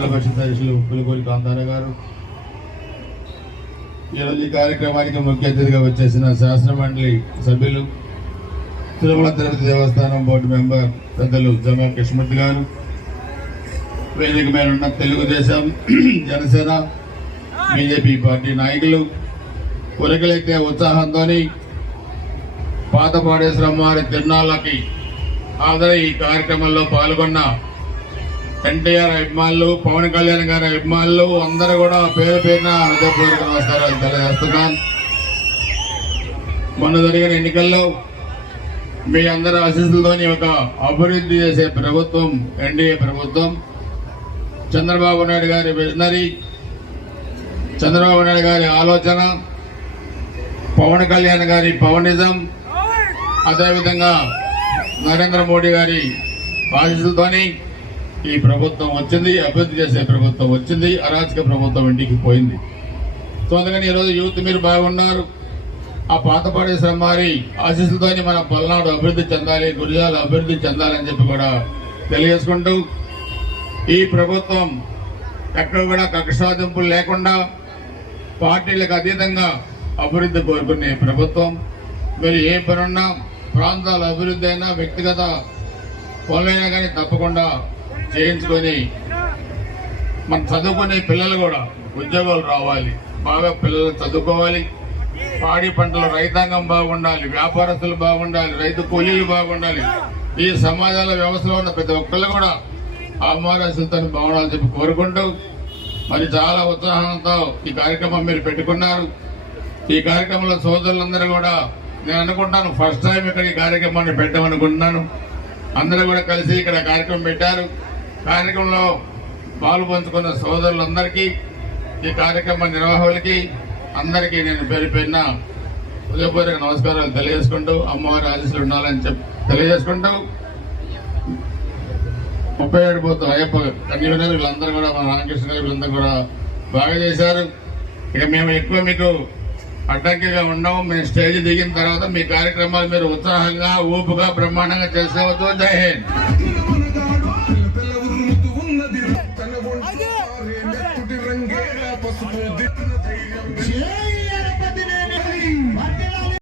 మండల పరిషత్ అధ్యక్షులు పులిగోలి కాంతారావు గారు. ఈరోజు ఈ కార్యక్రమానికి ముఖ్య అతిథిగా వచ్చేసిన శాసన మండలి సభ్యులు తిరుమల తిరుపతి దేవస్థానం బోర్డు మెంబర్ పెద్దలు జమా కృష్ణమూర్తి గారు. వేదిక మీద ఉన్న తెలుగుదేశం జనసేన బీజేపీ పార్టీ నాయకులు ఉరకలెత్తే ఉత్సాహంతో పాతపాడేశ్వరం వారి తిరునాళ్ళకి హాజరై ఈ కార్యక్రమంలో పాల్గొన్న ఎన్టీఆర్ అభిమానులు పవన్ కళ్యాణ్ గారి అభిమానులు అందరూ కూడా పేరు పేరున హృదయపూర్వక నమస్కారాలు తెలియజేస్తున్నాను మొన్న జరిగిన ఎన్నికల్లో మీ అందరి ఆశీస్సులతోని ఒక అభివృద్ధి చేసే ప్రభుత్వం ఎన్డీఏ ప్రభుత్వం. చంద్రబాబు నాయుడు గారి విజనరీ చంద్రబాబు నాయుడు గారి ఆలోచన పవన్ కళ్యాణ్ గారి పవనిజం అదేవిధంగా నరేంద్ర మోడీ గారి ఆశీస్సులతోని ఈ ప్రభుత్వం వచ్చింది అభివృద్ధి చేసే ప్రభుత్వం వచ్చింది అరాచక ప్రభుత్వం ఇంటికి పోయింది. సో అందుకని ఈరోజు యూత్ మీరు బాగున్నారు. ఆ పాతపాడి శ్రమారి ఆశీస్సులతోని మన పల్నాడు అభివృద్ధి చెందాలి గురిజాలు అభివృద్ధి చెందాలని చెప్పి కూడా తెలియజేసుకుంటూ ఈ ప్రభుత్వం ఎక్కడ కూడా కక్షాదింపులు లేకుండా పార్టీలకు అతీతంగా అభివృద్ధి కోరుకునే ప్రభుత్వం. మీరు ఏ పనున్నా ప్రాంతాల అభివృద్ధి అయినా వ్యక్తిగత పనులైనా కానీ తప్పకుండా చేయించుకొని మన చదువుకునే పిల్లలు కూడా ఉద్యోగాలు రావాలి. బాగా పిల్లలు చదువుకోవాలి. పాడి పంటలు రైతాంగం బాగుండాలి. వ్యాపారస్తులు బాగుండాలి. రైతు కూలీలు బాగుండాలి. ఈ సమాజాల వ్యవస్థలో ఉన్న ప్రతి ఒక్కళ్ళు కూడా ఆమారాశులతో బాగుండాలని చెప్పి కోరుకుంటూ మరి చాలా ఉత్సాహంతో ఈ కార్యక్రమం మీరు పెట్టుకున్నారు. ఈ కార్యక్రమంలో సోదరులందరూ కూడా నేను అనుకుంటాను ఫస్ట్ టైం ఇక్కడ ఈ కార్యక్రమాన్ని పెట్టామనుకుంటున్నాను. అందరూ కూడా కలిసి ఇక్కడ కార్యక్రమం పెట్టారు. కార్యక్రమంలో పాలు పంచుకున్న సోదరులందరికీ ఈ కార్యక్రమ నిర్వాహకులకి అందరికీ నేను పేరు పేరున హృదయపూర్వక నమస్కారాలు తెలియజేసుకుంటూ అమ్మవారి ఆశీస్సులు ఉండాలని చెప్పి తెలియజేసుకుంటూ ముప్పై ఏడు పోతు అయ్యప్ప కన్వీనర్ వీళ్ళందరూ కూడా మన రామకృష్ణ గారు వీళ్ళందరూ కూడా బాగా చేశారు. ఇక మేము ఎక్కువ మీకు అడ్డంకిగా ఉండవు. మేము స్టేజ్ దిగిన తర్వాత మీ కార్యక్రమాలు మీరు ఉత్సాహంగా ఊపుగా బ్రహ్మాండంగా చేసేవద్దు. జై పసుపు